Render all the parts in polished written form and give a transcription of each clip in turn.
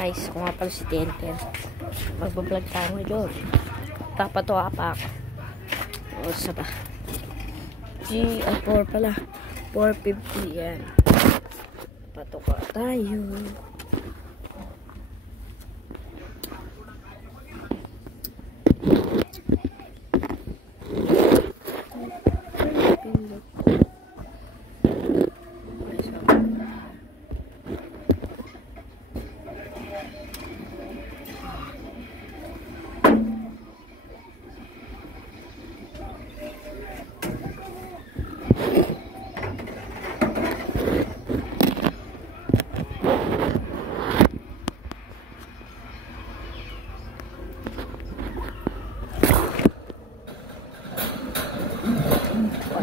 Guys, kung nga pala si Tenten, magbablog tayo ngayon. Papatuwa pa ako. O, sa ba? G4 pala. 450 yan. Patuwa tayo.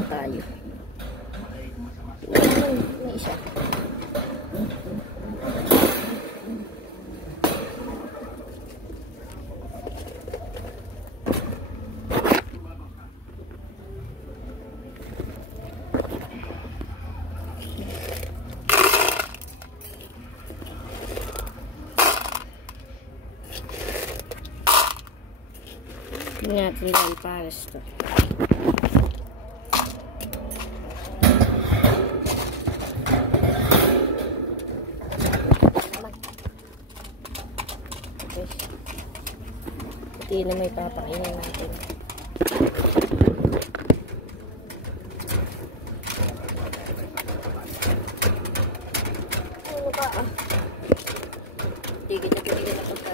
Tayo. May isa. Tingnan natin dahil pares to. Hindi na may papakainin natin. Ano ba? Tigil na pagkain.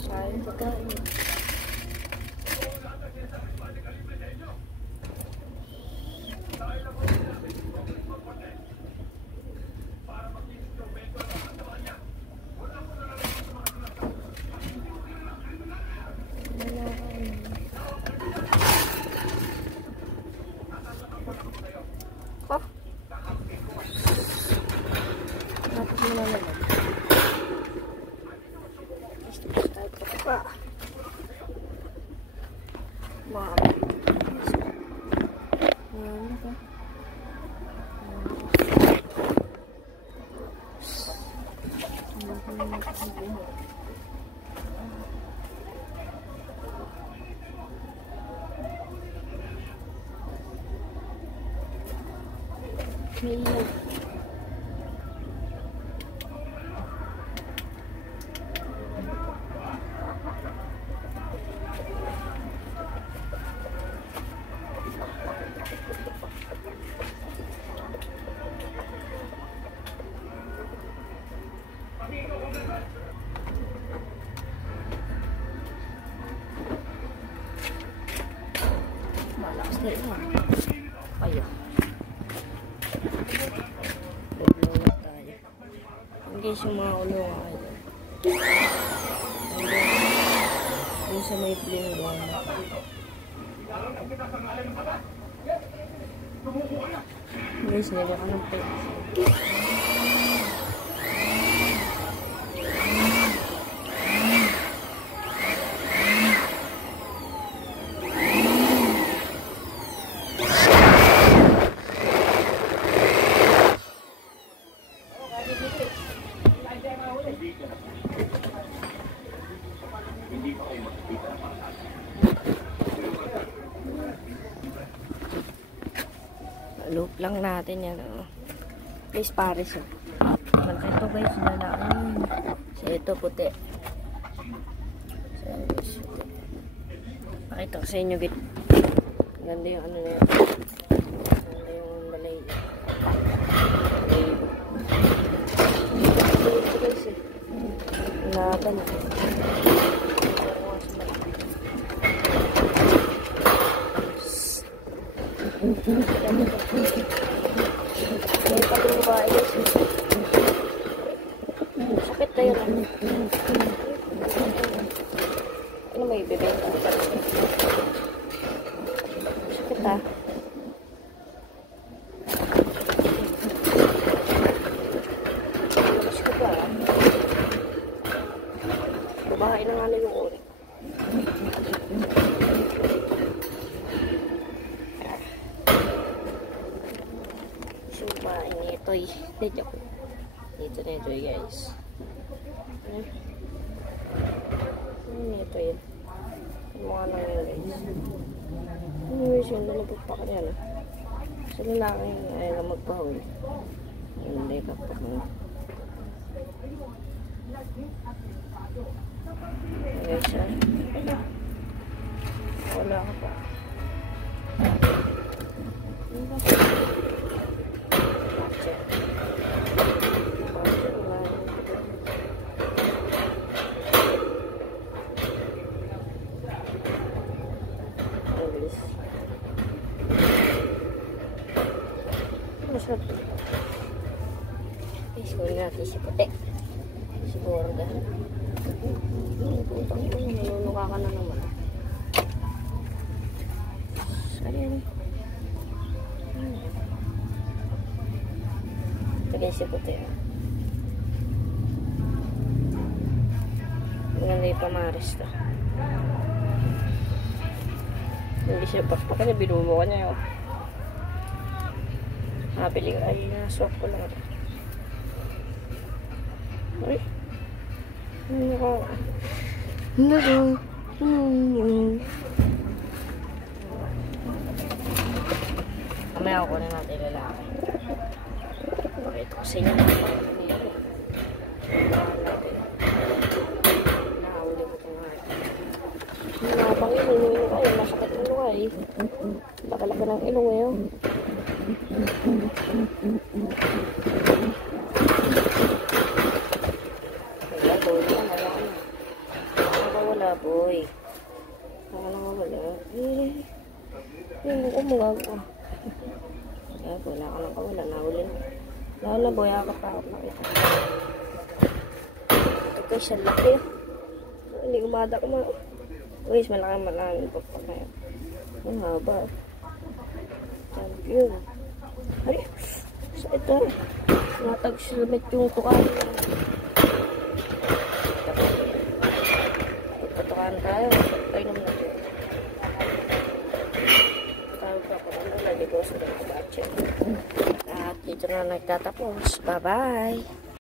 Sayang pagkain. Oh. Tapos mo na naman. Malakas na yan. Ayun. Bublowat tayo. Hindi siya mga ulong ayun. Hindi siya may bling lang. Guys, nilagyan ko ng plate. Loop lang natin yan. Please pares. Ito guys, lalaki. So, ito puti. So, pakita ko sa inyo bit. Ganda yung ano na yan. Ganda yung balay. Ito guys eh. Laban. Sakit na yun. Ano may ibibenta? Sakit ah. Sakit ba ah? Babahay na nga na yung uri. Sumain nito eh. Dito na ito guys. Ano ito yun? Mukha lang yun guys. Anyways yun, nalabot pa kanya na. Sa lalaki ayaw ka magpahul. Hindi ka pa kanya. Okay siya. Wala ka pa. Masarap. Isun natin si puti. Si Borga. Putang ito. Nalunuka ka na naman. Saan ito guys si puti. Maganda yung pamaris to. Hindi siya pakpak kasi binubo ka niya yun. Nabili ko ay naswap ko lang ito. Ay. Ano ka? Ano ka? Kamaya ako na natin lalaki. Pakita ko sa inyo. Nakahuli ko itong heart. Nakapangin, hinuhin ko kayo. Masakit ng luha eh. Laka-laka ng ilong ngayon. Wala po, wala boy. Wala. Yung buko mo gago. Wala ka lang kawala, nahuli na. Lalo boy, akap pa ako nakita. Ito guys, ang laki. Hindi umada ko na. Guys, malaki pagpag na yan. Ang haba. Champion. Ay, sa ito. Natag-sulit yung tukan. Pagpatukan tayo. Painom na ito. Tawag pa ako na lagi ko sa mga batche. At dito na nagtatapos. Bye-bye!